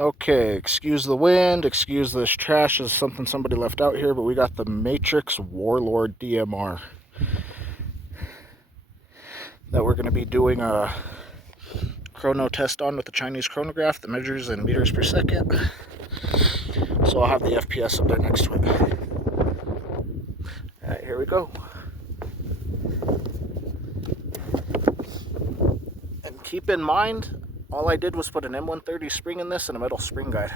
Okay, excuse the wind, excuse this trash, is something somebody left out here, but we got the Matrix Warlord DMR that we're going to be doing a chrono test on with the Chinese chronograph that measures in meters per second. So I'll have the FPS up there next to it. Alright, here we go. And keep in mind, all I did was put an M130 spring in this and a metal spring guide.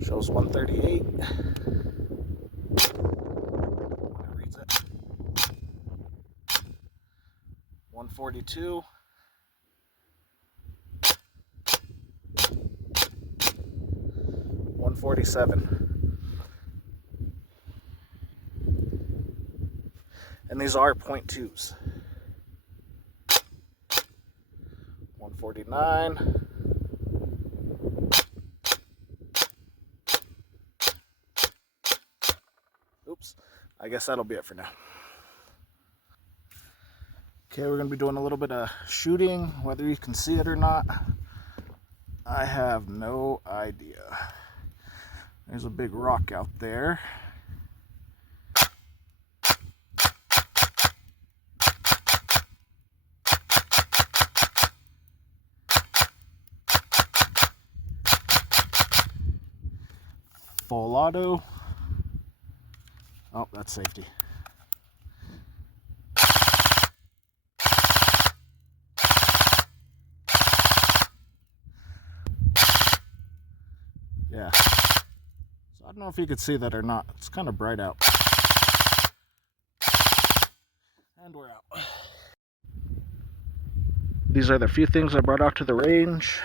Shows 138. It reads it. 142. 147. And these are 0.2s. 149. Oops. I guess that'll be it for now. Okay, we're going to be doing a little bit of shooting. Whether you can see it or not, I have no idea. There's a big rock out there. Full auto. Oh, that's safety. Yeah. So I don't know if you could see that or not. It's kind of bright out. And we're out. These are the few things I brought out to the range.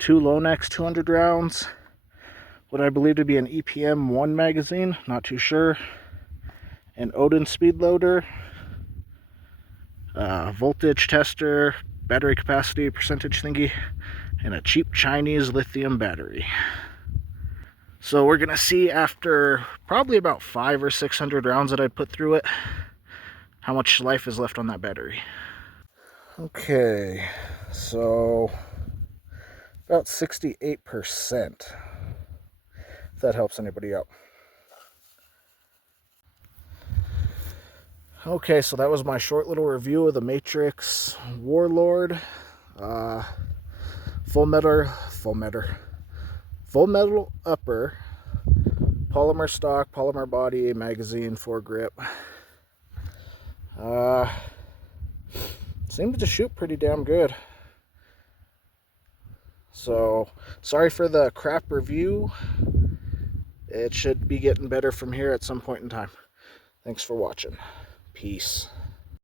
2 Lonex 200 rounds. What I believe to be an EPM 1 magazine, not too sure. An Odin speed loader. Voltage tester, battery capacity percentage thingy, and a cheap Chinese lithium battery. So we're gonna see after probably about 500 or 600 rounds that I put through it, how much life is left on that battery. Okay, so about 68%, if that helps anybody out. Okay, so that was my short little review of the Matrix Warlord. Full metal upper, polymer stock, polymer body, magazine, foregrip. Seems to shoot pretty damn good. So, sorry for the crap review. It should be getting better from here at some point in time. Thanks for watching. Peace.